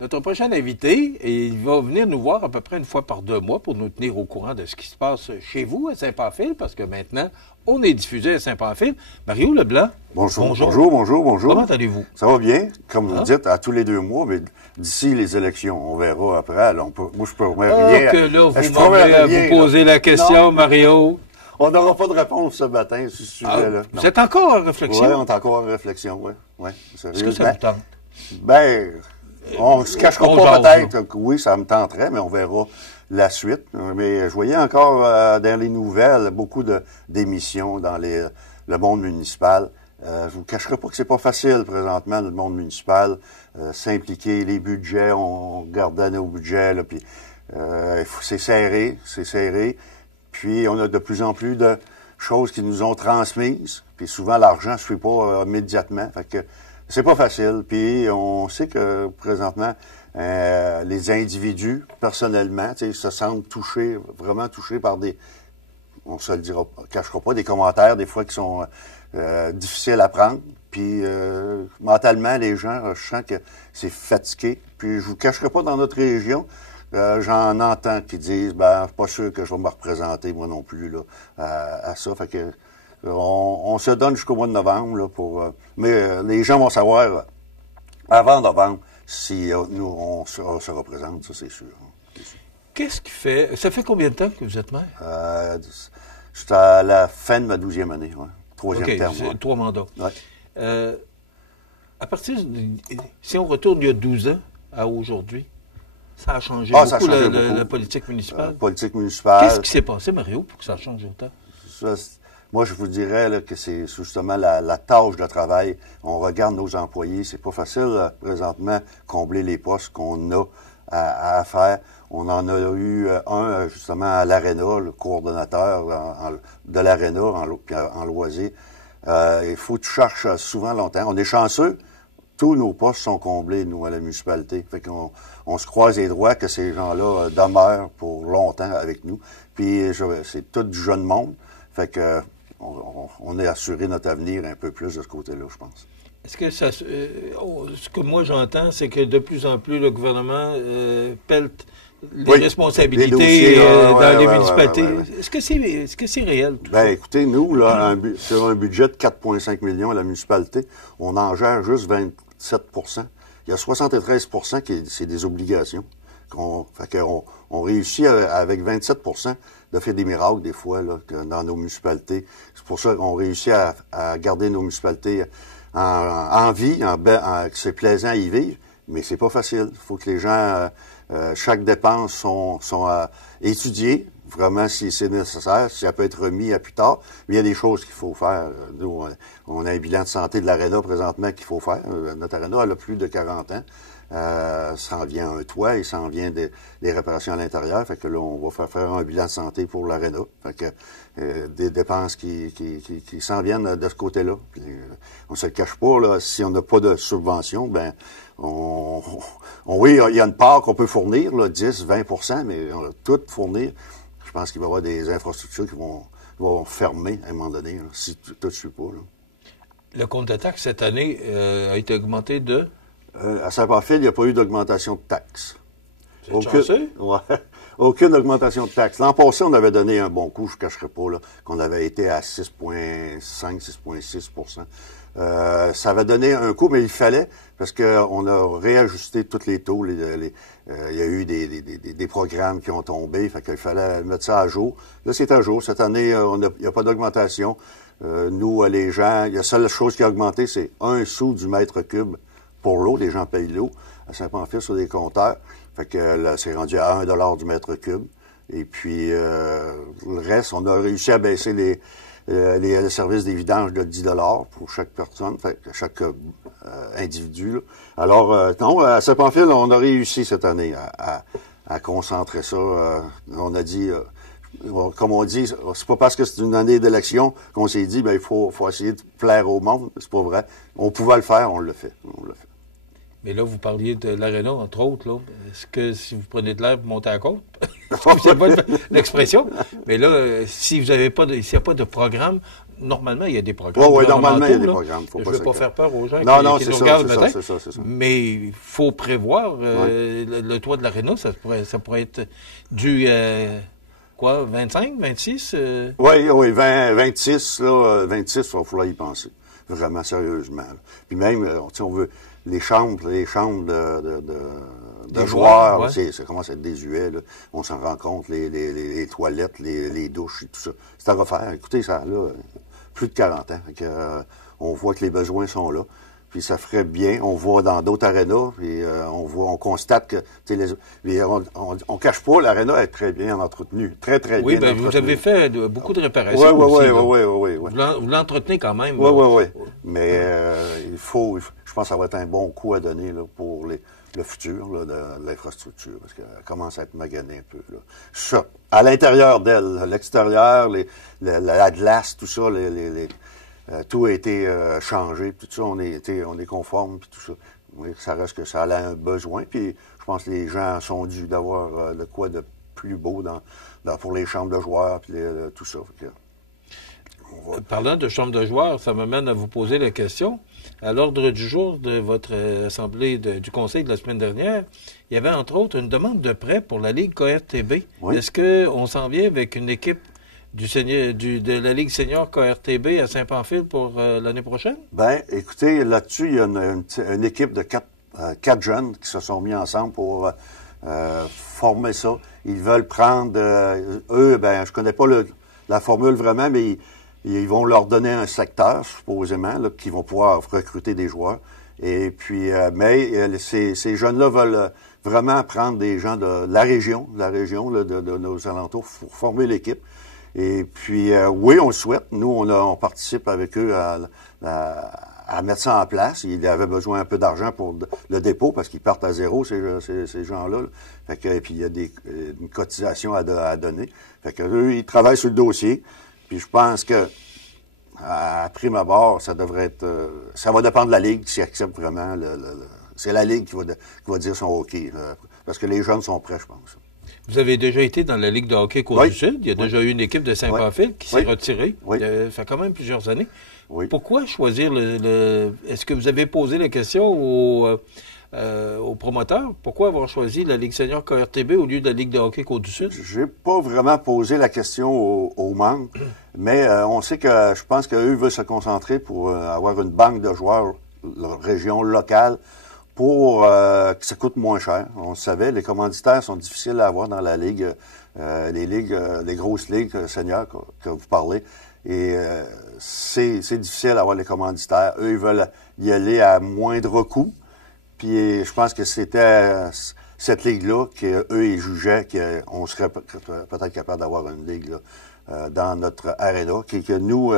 notre prochain invité, et il va venir nous voir à peu près une fois par 2 mois pour nous tenir au courant de ce qui se passe chez vous à Saint-Pamphile, parce que maintenant, on est diffusé à Saint-Pamphile. Mario Leblanc. Bonjour. Bonjour. Comment allez-vous? Ça va bien, comme vous dites, à tous les 2 mois, mais d'ici les élections, on verra après. Alors, moi, je peux rien. Que là, vous m'avez à vous poser la question, non. Mario. On n'aura pas de réponse ce matin sur ce sujet-là. Vous êtes encore en réflexion? Oui, on est encore en réflexion, oui. Est-ce que ça vous tente? On ne se cachera pas peut-être que oui, ça me tenterait, mais on verra la suite. Mais je voyais encore dans les nouvelles beaucoup d'émissions dans le monde municipal. Je vous cacherai pas que c'est pas facile présentement, le monde municipal, s'impliquer, les budgets, on gardait nos budgets, là, puis c'est serré. Puis on a de plus en plus de choses qui nous ont transmises, puis souvent l'argent ne se fait pas immédiatement. Fait que c'est pas facile. Puis on sait que présentement, les individus, personnellement, se sentent vraiment touchés par on se le cachera pas, des commentaires des fois qui sont difficiles à prendre. Puis mentalement, les gens, je sens que c'est fatigué. Puis je vous cacherai pas dans notre région. J'en entends qui disent, je suis pas sûr que je vais me représenter, moi non plus, là, à ça. Fait que, on se donne jusqu'au mois de novembre, là, mais les gens vont savoir, avant novembre, si nous, on se représente, ça, c'est sûr. Qu'est-ce qui fait... Ça fait combien de temps que vous êtes maire? J'étais à la fin de ma 12e année, ouais. 3e terme. C'est 3 mandats. Ouais. À partir si on retourne il y a 12 ans à aujourd'hui, ça a changé beaucoup, la politique municipale. Politique municipale. Qu'est-ce qui s'est passé, Mario, pour que ça change autant? Moi, je vous dirais là, que c'est justement la tâche de travail. On regarde nos employés. C'est pas facile, présentement, combler les postes qu'on a à faire. On en a eu un, justement, à l'Arena, le coordonnateur de l'Arena en loisir. Il faut que tu cherches souvent longtemps. On est chanceux. Tous nos postes sont comblés, nous, à la municipalité. Fait qu'on se croise les doigts que ces gens-là demeurent pour longtemps avec nous. Puis c'est tout du jeune monde. Fait que on est assuré notre avenir un peu plus de ce côté-là, je pense. Est-ce que ce que moi j'entends, c'est que de plus en plus le gouvernement pelte les responsabilités dans les municipalités. Est-ce que c'est réel? Tout ça? Écoutez, nous, là, sur un budget de 4,5 millions à la municipalité, on en gère juste 27 %. Il y a 73 % c'est des obligations. On réussit avec 27 % de faire des miracles des fois là, dans nos municipalités. C'est pour ça qu'on réussit à garder nos municipalités en vie, que c'est plaisant à y vivre, mais c'est pas facile. Il faut que les gens, chaque dépense sont étudiées, vraiment si c'est nécessaire, si ça peut être remis à plus tard. Mais il y a des choses qu'il faut faire. Nous, on a un bilan de santé de l'Arena présentement qu'il faut faire. Notre Arena, elle a plus de 40 ans. Ça en vient un toit et ça en vient des réparations à l'intérieur. Fait que là, on va faire un bilan de santé pour l'Arena. Fait que des dépenses qui s'en viennent de ce côté-là. Puis, on se le cache pas, là, si on n'a pas de subvention, oui, il y a une part qu'on peut fournir, là, 10-20 %, mais tout fournir. Je pense qu'il va y avoir des infrastructures qui vont fermer à un moment donné, là, si tout ne suit pas. Là. Le compte de taxe cette année a été augmenté de? À Saint-Pamphile, il n'y a pas eu d'augmentation de taxes. Aucune augmentation de taxes. L'an passé, on avait donné un bon coup, je ne cacherai pas, là, qu'on avait été à 6,5-6,6 %. Ça avait donné un coup, mais il fallait, parce qu'on a réajusté tous les taux. Il y a eu des programmes qui ont tombé, fait qu'il fallait mettre ça à jour. Là, c'est à jour. Cette année, il n'y a pas d'augmentation. Nous, les gens, la seule chose qui a augmenté, c'est 1 sou du mètre cube pour l'eau. Les gens payent l'eau à Saint-Pamphile sur des compteurs. Fait que là, c'est rendu à 1 $ du mètre cube. Et puis, le reste, on a réussi à baisser les services des vidanges de 10 $ pour chaque personne, fait que chaque individu. Là. Alors, non, à Saint-Pamphile, on a réussi cette année à concentrer ça. On a dit, comme on dit, c'est pas parce que c'est une année d'élection qu'on s'est dit, il faut essayer de plaire au monde. C'est pas vrai. On pouvait le faire, on l'a fait. Mais là, vous parliez de l'Arena, entre autres. Là. Est-ce que si vous prenez de l'air, vous montez à la côte? Je ne sais pas l'expression. Mais là, s'il n'y a pas de programme, normalement, il y a des programmes. Oui, normalement, il y a des programmes. Je ne veux pas faire peur aux gens qui nous regardent le matin. C'est ça. Mais il faut prévoir le toit de l'aréna, ça pourrait être dû... 25, 26? Oui, 26, là, 26, il va falloir y penser. Vraiment, sérieusement. Là. Puis même, on veut les chambres de joueurs, ça commence à être désuet. Là. On s'en rend compte, les toilettes, les douches et tout ça. C'est à refaire. Écoutez, ça là, plus de 40 ans. On voit que les besoins sont là. Puis ça ferait bien. On voit dans d'autres arénas, puis on constate que on cache pas, l'aréna est très bien entretenue, très bien. Oui, bien, vous avez fait beaucoup de réparations. Oui. Vous l'entretenez quand même. Oui. Mais je pense que ça va être un bon coup à donner là, pour le futur là, de l'infrastructure, parce qu'elle commence à être maganée un peu. Là. Ça, à l'intérieur d'elle, à l'extérieur, la glace, tout ça, tout a été changé, puis tout ça, on est conforme, puis tout ça. Oui, ça reste que ça a un besoin, puis je pense que les gens sont dus d'avoir de quoi de plus beau pour les chambres de joueurs, puis tout ça. Parlant de chambres de joueurs, ça m'amène à vous poser la question. À l'ordre du jour de votre assemblée du Conseil de la semaine dernière, il y avait entre autres une demande de prêt pour la Ligue KRTB. Oui. Est-ce qu'on s'en vient avec une équipe de la Ligue senior KRTB à Saint-Pamphile pour l'année prochaine? Bien, écoutez, là-dessus, il y a une équipe de quatre jeunes qui se sont mis ensemble pour former ça. Ils veulent prendre, je connais pas la formule vraiment, mais ils vont leur donner un secteur, supposément, là, qui vont pouvoir recruter des joueurs. Et puis, ces jeunes-là veulent vraiment prendre des gens de la région, là, de nos alentours, pour former l'équipe. Et puis, oui, on le souhaite. Nous, on participe avec eux à mettre ça en place. Ils avaient besoin un peu d'argent pour le dépôt parce qu'ils partent à zéro, ces gens-là. Fait que, et puis, il y a une cotisation à donner. Fait que eux, ils travaillent sur le dossier. Puis, je pense que à prime abord, ça devrait être... ça va dépendre de la Ligue s'ils acceptent vraiment. C'est la Ligue qui va dire son hockey. Parce que les jeunes sont prêts, je pense. Vous avez déjà été dans la Ligue de hockey Côte-du-Sud. Il y a déjà eu une équipe de Saint-Pamphile qui s'est retirée. Ça fait quand même plusieurs années. Pourquoi choisir Est-ce que vous avez posé la question aux promoteurs? Pourquoi avoir choisi la Ligue senior KRTB au lieu de la Ligue de hockey Côte-du-Sud? J'ai pas vraiment posé la question aux membres, mais on sait que je pense qu'eux veulent se concentrer pour avoir une banque de joueurs région locale pour que ça coûte moins cher. On le savait, les commanditaires sont difficiles à avoir dans la Ligue, les grosses ligues seniors que vous parlez. Et c'est difficile d'avoir les commanditaires. Eux, ils veulent y aller à moindre coût. Puis je pense que c'était cette ligue-là qu'eux, ils jugeaient qu'on serait peut-être capable d'avoir une ligue là, dans notre aréna. Que nous,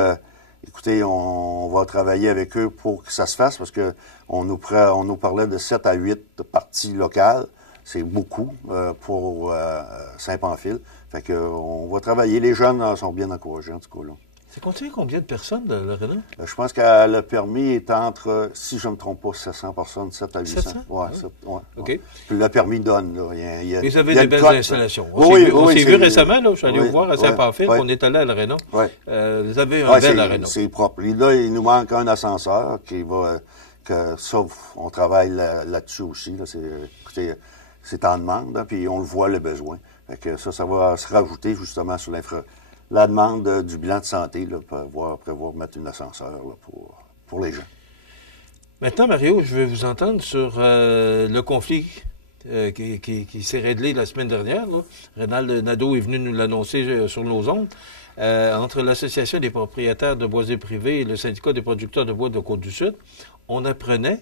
écoutez, on va travailler avec eux pour que ça se fasse parce que on nous parlait de 7 à 8 parties locales. C'est beaucoup pour Saint-Pamphile. Fait que on va travailler. Les jeunes sont bien encouragés, en tout cas, là. C'est contient combien de personnes, l'aréna? Je pense que le permis est entre, si je ne me trompe pas, 700 personnes, 7 à 800. 700? Oui, OK. Ouais. Puis le permis donne, là. Vous avez des belles installations. On s'est vu récemment, là. Je suis allé vous voir à Saint-Pamphile, on est allé à l'aréna. Vous avez un bel aréna. C'est propre. Et là, il nous manque un ascenseur qui va, ça, on travaille là-dessus aussi, là. Écoutez, c'est en demande, hein, puis on le voit, le besoin. Fait que ça va se rajouter justement sur la demande du bilan de santé, là, pour prévoir mettre un ascenseur là, pour les gens. Maintenant, Mario, je vais vous entendre sur le conflit qui s'est réglé la semaine dernière. Là. Rénald Nadeau est venu nous l'annoncer sur nos ondes. Entre l'Association des propriétaires de boisiers privés et le Syndicat des producteurs de bois de Côte-du-Sud, on apprenait...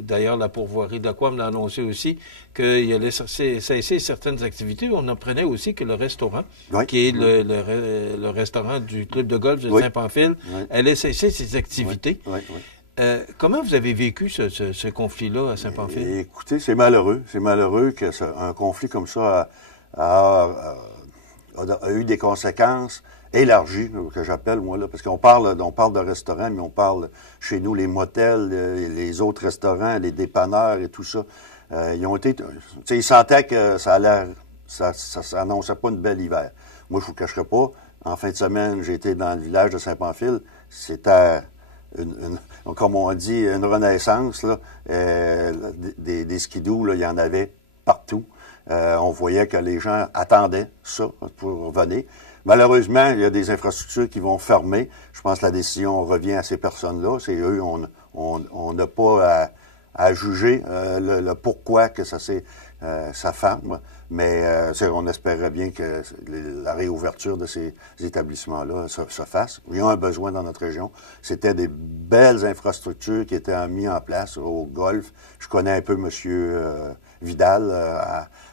D'ailleurs, la pourvoirie de l'Aquam l'a annoncé aussi qu'il allait cesser certaines activités. On apprenait aussi que le restaurant, qui est le restaurant du club de golf de Saint-Pamphile, allait cesser ses activités. Comment vous avez vécu ce conflit-là à Saint-Pamphile? Écoutez, c'est malheureux. C'est malheureux qu'un conflit comme ça a eu des conséquences élargies, que j'appelle, moi, là, parce qu'on parle de restaurants, mais on parle chez nous, les motels, les autres restaurants, les dépanneurs et tout ça. Ils sentaient que ça annonçait pas une belle hiver. Moi, je vous cacherai pas, en fin de semaine, j'ai été dans le village de Saint-Pamphile. C'était, comme on dit, une renaissance. Là. Des skidoo, là, il y en avait partout. On voyait que les gens attendaient ça pour venir. Malheureusement, il y a des infrastructures qui vont fermer. Je pense que la décision revient à ces personnes-là. C'est eux, on n'a pas à juger le pourquoi que ça ferme. Mais on espérait bien que la réouverture de ces établissements-là se fasse. Il y a un besoin dans notre région. C'était des belles infrastructures qui étaient mises en place au golf. Je connais un peu M. Vidal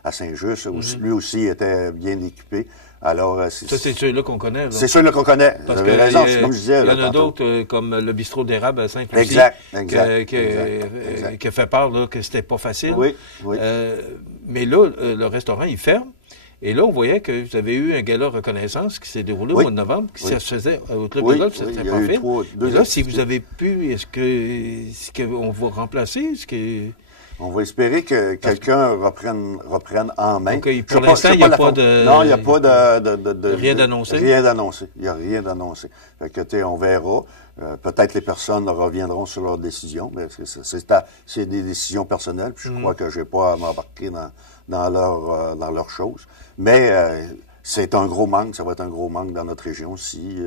à Saint-Just. Lui aussi était bien équipé. Alors, ça, c'est ceux-là qu'on connaît. C'est ceux-là qu'on connaît. Vous avez raison, c'est comme je disais. Il y en a d'autres, comme le bistrot d'érable à Saint-Lucie. Exact. Qui a fait part là, que c'était pas facile. Oui. Mais là, le restaurant, il ferme. Et là, on voyait que vous avez eu un gala reconnaissance qui s'est déroulé au mois de novembre, qui se faisait au Club de golf, c'était pas fait. Et là, si vous avez pu, est-ce qu'on va remplacer? On va espérer que quelqu'un reprenne en main. Okay, pour l'instant, il n'y a pas de... Non, il n'y a pas de rien d'annoncé? Rien d'annoncé. Il n'y a rien d'annoncé. Fait que, on verra. Peut-être les personnes reviendront sur leurs décisions, mais c'est des décisions personnelles, puis je crois que je n'ai pas à m'embarquer dans leurs choses. Mais c'est un gros manque, ça va être un gros manque dans notre région si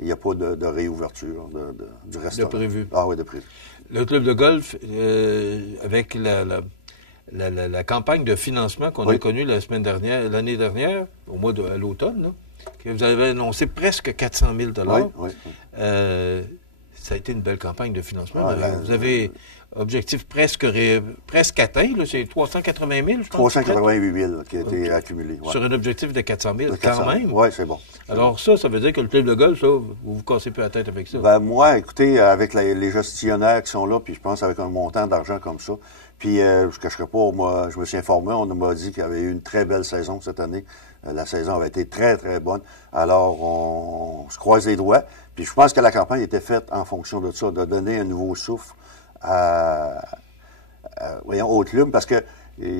il n'y a pas de réouverture du restaurant. De prévu. Ah oui, de prévu. Le club de golf, avec la campagne de financement qu'on a connue l'année dernière, à l'automne, que vous avez annoncé presque 400 000 oui. Ça a été une belle campagne de financement. Vous avez objectif presque atteint, c'est 380 000, je pense. 388 000 qui a été accumulé. Ouais. Sur un objectif de 400 000, quand même. Oui, c'est bon. Alors ça veut dire que le club de golf, là, vous vous cassez plus la tête avec ça. Ben moi, écoutez, avec les gestionnaires qui sont là, puis je pense avec un montant d'argent comme ça, puis je ne cacherai pas, moi, je me suis informé, on m'a dit qu'il y avait eu une très belle saison cette année. La saison avait été très, très bonne. Alors, on se croise les doigts. Puis je pense que la campagne était faite en fonction de ça, de donner un nouveau souffle au club, parce que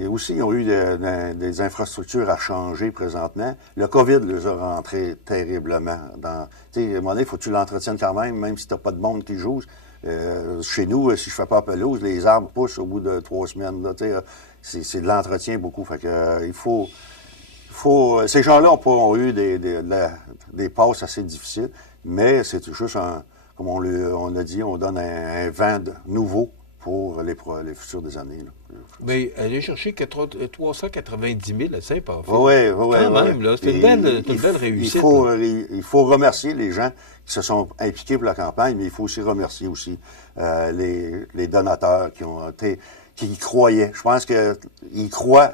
aussi, ils ont eu des infrastructures à changer présentement. Le COVID les a rentrés terriblement. Tu sais, à un moment donné, il faut que tu l'entretiennes quand même si tu n'as pas de monde qui joue. Chez nous, si je fais pas pelouse, les arbres poussent au bout de 3 semaines. Là, c'est de l'entretien beaucoup. Fait que, il faut ces gens-là ont eu des passes assez difficiles, mais c'est juste comme on a dit, on donne un vent nouveau pour les futures des années. Là. Mais aller chercher 390 000 à Saint-Pamphile. Oui. Quand même, là, c'est une belle réussite. Il faut remercier les gens qui se sont impliqués pour la campagne, mais il faut aussi remercier les donateurs qui y croyaient. Je pense qu'ils croient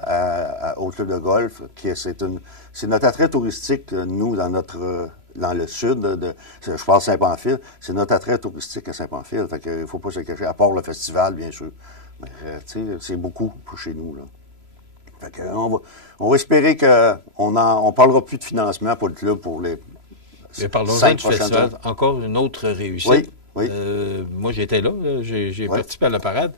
au club de golf, que c'est notre attrait touristique, nous, dans le sud, je parle Saint-Pamphile, c'est notre attrait touristique à Saint-Pamphile. Fait qu'il ne faut pas se cacher, à part le festival, bien sûr. Mais, c'est beaucoup pour chez nous, là. Fait que, on va espérer qu'on ne parlera plus de financement pour le club pour les Mais parlons-en du festival. Encore une autre réussite. Oui. Moi, j'étais là. J'ai participé à la parade.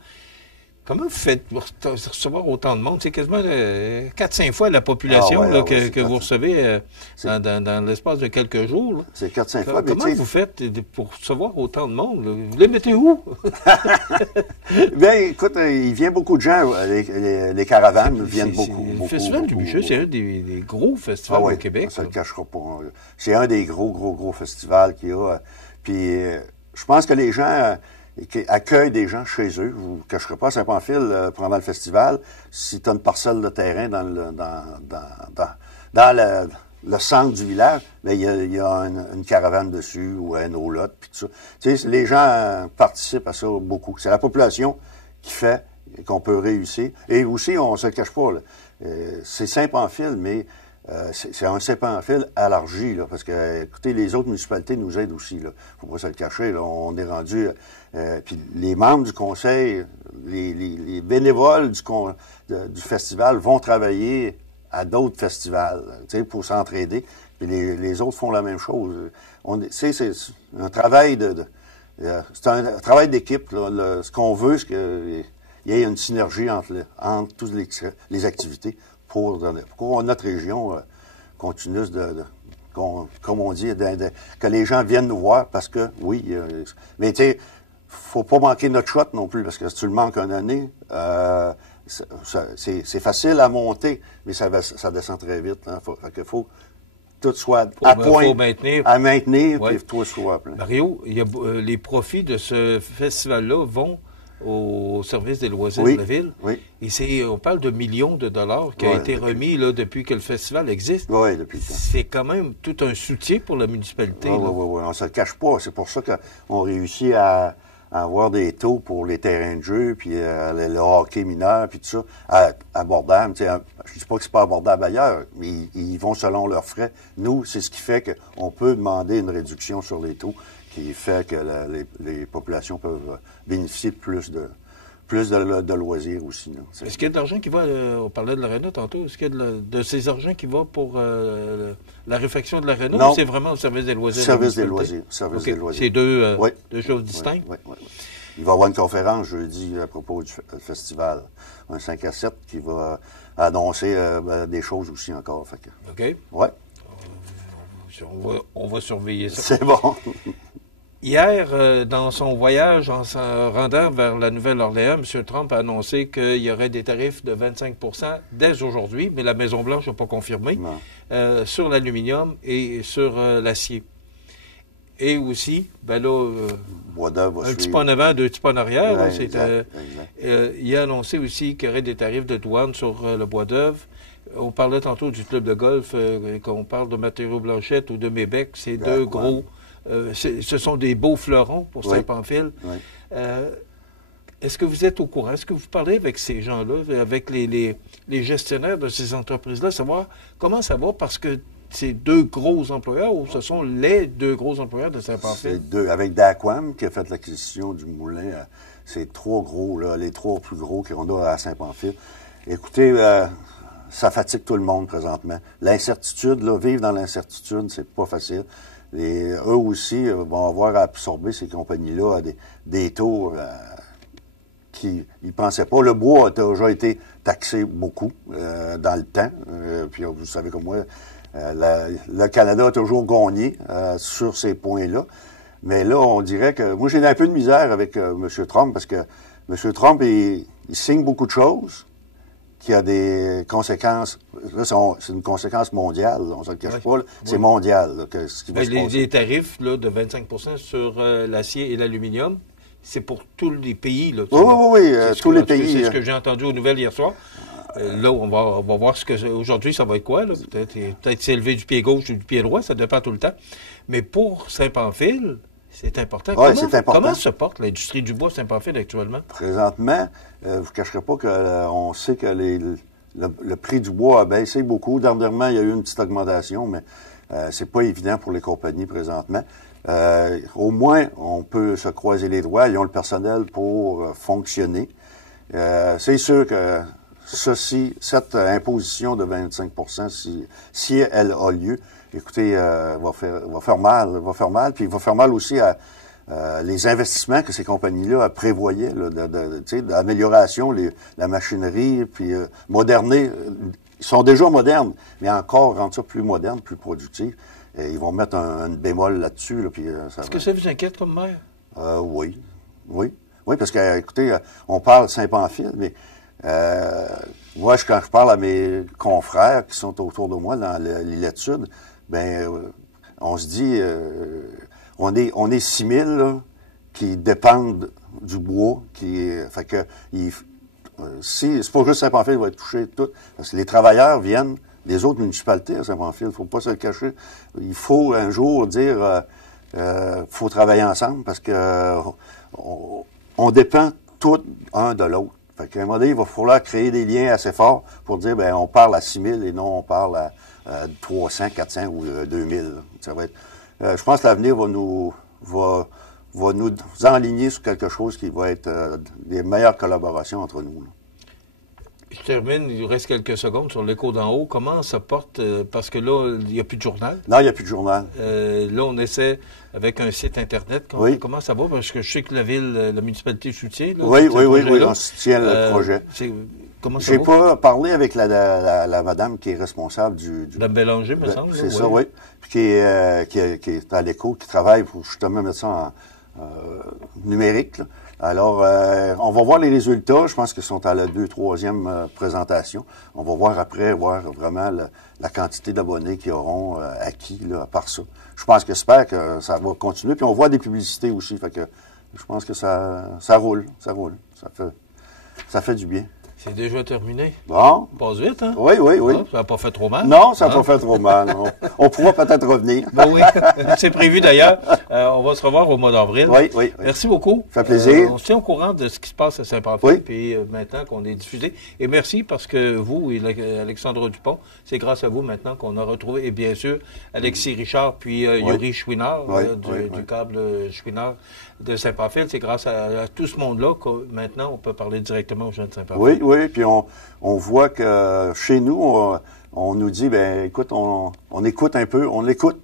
Comment vous faites pour recevoir autant de monde? C'est quasiment 4-5 fois la population que vous recevez dans l'espace de quelques jours. Là. C'est 4-5 fois. Comment vous faites pour recevoir autant de monde? Là? Vous les mettez où? Bien, écoute, il vient beaucoup de gens. Les caravanes viennent beaucoup. Le Festival du Bûcher, c'est un des gros festivals au Québec. Ça ne le cachera pas. C'est un des gros festivals qu'il y a. Puis, je pense que les gens... qui accueillent des gens chez eux. Je ne vous cacherez pas, Saint-Pamphile, pendant le festival, si tu as une parcelle de terrain dans le centre du village, bien, il y a une caravane dessus ou une roulotte, puis tout ça. Tu sais, les gens participent à ça beaucoup. C'est la population qui fait qu'on peut réussir. Et aussi, on ne se le cache pas, là, c'est Saint-Pamphile, mais c'est un Saint-Pamphile élargi, là, parce que, écoutez, les autres municipalités nous aident aussi. Il ne faut pas se le cacher. Là, on est rendu... puis les membres du conseil, les bénévoles du festival vont travailler à d'autres festivals, pour s'entraider. Puis les autres font la même chose. C'est un travail c'est un travail d'équipe. Ce qu'on veut, c'est qu'il y ait une synergie entre toutes les activités pour notre région continue comme on dit, que les gens viennent nous voir parce que, oui, mais tu sais, faut pas manquer notre shot non plus, parce que si tu le manques une année, c'est facile à monter, mais ça descend très vite. Hein. Faut que tout soit à point, à maintenir, puis tout soit plein. Mario, les profits de ce festival-là vont au service des loisirs de la ville. Oui. Et on parle de millions de dollars qui a été remis là, depuis que le festival existe. Oui, depuis le temps. C'est quand même tout un soutien pour la municipalité. Oui, on ne se le cache pas. C'est pour ça qu'on réussit à avoir des taux pour les terrains de jeu, puis le hockey mineur, puis tout ça, abordable. Je ne dis pas que c'est pas abordable ailleurs, mais ils vont selon leurs frais. Nous, c'est ce qui fait qu'on peut demander une réduction sur les taux, qui fait que les populations peuvent bénéficier de plus de loisirs aussi. Est-ce qu'il y a de l'argent qui va, on parlait de l'aréna tantôt, est-ce qu'il y a de ces argent qui va pour la réfection de l'aréna ou c'est vraiment au service des loisirs? Service des loisirs. C'est deux choses distinctes? Oui. Il va y avoir une conférence jeudi à propos du festival, un 5 à 7 qui va annoncer des choses aussi encore. Fait que, OK. Oui. On va surveiller ça. C'est bon. Hier, dans son voyage en se rendant vers la Nouvelle-Orléans, M. Trump a annoncé qu'il y aurait des tarifs de 25 dès aujourd'hui, mais la Maison-Blanche n'a pas confirmé, sur l'aluminium et sur l'acier. Et aussi, ben là, un petit pas en avant, deux petits pas en arrière. Ouais, exact. Il a annoncé aussi qu'il y aurait des tarifs de douane sur le bois d'œuvre. On parlait tantôt du club de golf, quand on parle de Matériaux Blanchette ou de Mébec, c'est deux gros... ce sont des beaux fleurons pour Saint-Pamphile. Oui. Est-ce que vous êtes au courant? Est-ce que vous parlez avec ces gens-là, avec les gestionnaires de ces entreprises-là, savoir comment ça va? Parce que c'est deux gros employeurs ou ce sont les deux gros employeurs de Saint-Pamphile? C'est deux. Avec Daquam, qui a fait l'acquisition du moulin, c'est trois gros, là, les trois plus gros qu'on a à Saint-Pamphile. Écoutez, ça fatigue tout le monde présentement. L'incertitude, là, vivre dans l'incertitude, c'est pas facile. Et eux aussi vont avoir à absorber ces compagnies-là à des taux qu'ils ne pensaient pas. Le bois a déjà été taxé beaucoup dans le temps. Puis vous savez comme moi, le Canada a toujours gagné sur ces points-là. Mais là, on dirait que... Moi, j'ai un peu de misère avec M. Trump parce que M. Trump, il signe beaucoup de choses qui a des conséquences. Là, c'est une conséquence mondiale. On ne se le cache pas. C'est mondial. Là, ce qui va se passer. Les tarifs là, de 25 sur l'acier et l'aluminium, c'est pour tous les pays. Là, oui, tous les pays. C'est ce que j'ai entendu aux nouvelles hier soir. Là, on va voir ce que... Aujourd'hui, ça va être quoi? Peut-être s'élever du pied gauche ou du pied droit, ça dépend tout le temps. Mais pour Saint-Pamphile, c'est important. C'est important. Comment se porte l'industrie du bois Saint-Pamphile actuellement? Présentement, vous ne cacherez pas qu'on sait que le prix du bois a baissé beaucoup. Dernièrement, il y a eu une petite augmentation, mais c'est pas évident pour les compagnies présentement. Au moins, on peut se croiser les doigts. Ils ont le personnel pour fonctionner. C'est sûr que cette imposition de 25 si elle a lieu, écoutez, va faire mal, puis il va faire mal aussi à les investissements que ces compagnies-là prévoyaient, d'amélioration, la machinerie, puis moderner. Ils sont déjà modernes, mais encore rendre ça plus moderne, plus productif. Et ils vont mettre un bémol là-dessus. Là, Est-ce que ça vous inquiète comme maire? Oui, parce que, écoutez, on parle Saint-Pamphile, mais moi, quand je parle à mes confrères qui sont autour de moi dans l'île Sud, on se dit, on est 6 000 là, qui dépendent du bois, fait que c'est pas juste Saint-Pamphile qui va être touché tout, parce que les travailleurs viennent des autres municipalités à Saint-Pamphile, il ne faut pas se le cacher. Il faut un jour dire, faut travailler ensemble, parce que on dépend tous un de l'autre. Fait qu'à un moment donné, il va falloir créer des liens assez forts pour dire, on parle à 6 000 et non on parle à 300, 400 ou 2 000. Ça va être, je pense que l'avenir va nous enligner sur quelque chose qui va être des meilleures collaborations entre nous. Là. Je termine, il nous reste quelques secondes sur l'écho d'en haut. Comment ça porte, parce que là, il n'y a plus de journal. Non, il n'y a plus de journal. Là, on essaie avec un site Internet. Comment ça va? Parce que je sais que la municipalité soutient. Là, oui, on soutient le projet. comment ça va? J'ai pas parlé avec la madame qui est responsable du Dame Bélanger, me semble. C'est ça, oui. Puis qui est à l'Écho, qui travaille pour justement mettre ça en numérique, là. Alors, on va voir les résultats. Je pense qu'ils sont à la 2e, 3e présentation. On va voir après, voir vraiment la quantité d'abonnés qu'ils auront acquis, là, à part ça. Je pense que j'espère que ça va continuer. Puis on voit des publicités aussi. Fait que je pense que ça roule. Ça fait du bien. C'est déjà terminé. Bon. Ça passe vite, hein? Oui. Ah, ça n'a pas fait trop mal. Non, ça n'a pas fait trop mal. Non. On pourra peut-être revenir. Ben oui, c'est prévu d'ailleurs. On va se revoir au mois d'avril. Oui. Merci beaucoup. Ça fait plaisir. On se tient au courant de ce qui se passe à Saint-Pamphile. Oui. Puis maintenant qu'on est diffusé. Et merci parce que vous et Alexandre Dupont, c'est grâce à vous maintenant qu'on a retrouvé, et bien sûr, Alexis Richard, puis Yuri Chouinard, du câble Chouinard de Saint-Pamphile. C'est grâce à tout ce monde-là que maintenant on peut parler directement aux gens de Saint-Pamphile. Oui, puis on voit que chez nous, on nous dit, ben écoute, on écoute un peu, on écoute,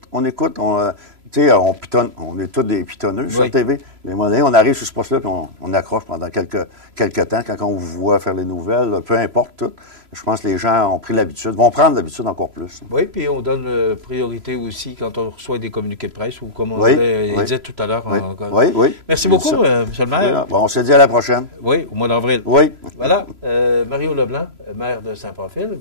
tu sais, on pitonne, on est tous des pitonneux sur la TV. Mais à un moment donné, on arrive sur ce poste-là, puis on accroche pendant quelques temps, quand on vous voit faire les nouvelles, peu importe tout. Je pense que les gens ont pris l'habitude, vont prendre l'habitude encore plus. Oui, puis on donne priorité aussi quand on reçoit des communiqués de presse, ou comme on disait tout à l'heure. Oui. Merci beaucoup, M. le maire. Bon, on se dit à la prochaine. Oui, au mois d'avril. Oui. Voilà, Mario Leblanc, maire de Saint-Pamphile.